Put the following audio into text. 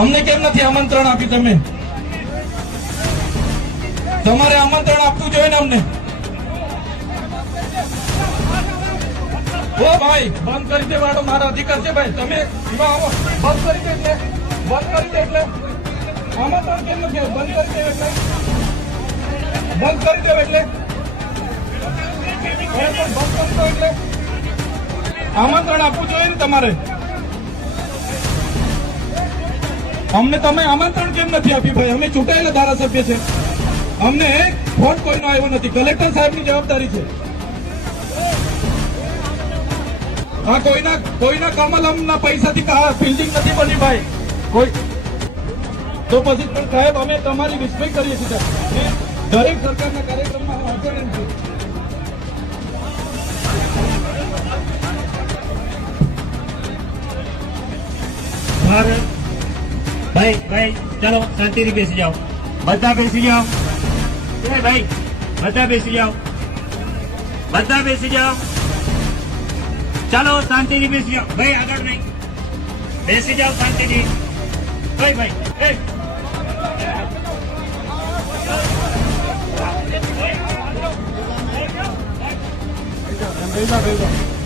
અમને કેમ નથી આમંત્રણ આપ્યું તમે? તમારે આમંત્રણ આપવું જોઈએ ને અમને? ઓ ભાઈ, બંધ કરી દે મારો મારો અધિકાર છે ભાઈ. તમે આવો. બંધ કરી દે એટલે. બંધ કરી દે એટલે. આમંત્રણ કેમ નથી બંધ કરી દે એટલે. બંધ કરી દે એટલે. બંધ કરી દો એટલે. આમંત્રણ આપવું જોઈએ ને તમારે? અમને તમે આમંત્રણ કેમ નથી આપ્યું ભાઈ? અમે ચૂંટાયેલા ધારાસભ્ય છે. અમને ફોન કોઈનો આવ્યો નથી. કલેક્ટર સાહેબની જવાબદારી છે. હા કોઈના કોઈના કમલમના પૈસાથી કા- બિલ્ડિંગ નથી બની ભાઈ. કોઈ તો પછી પણ સાહેબ, અમે તમારી રિસ્પેક્ટ કરીએ છીએ. દરેક સરકારના કાર્યક્રમમાં હાજર ભારત ભાઈ ભાઈ, ચાલો, શાંતિથી બેસી જાઓ. બધા બેસી જાઓ. એ ભાઈ, બધા બેસી જાઓ. બધા બેસી જાઓ. ચાલો, શાંતિથી બેસી જાઓ. ભાઈ, આગળ નહીં. બેસી જાઓ શાંતિથી. ભાઈ ભાઈ, એ. ભેગા ભેગા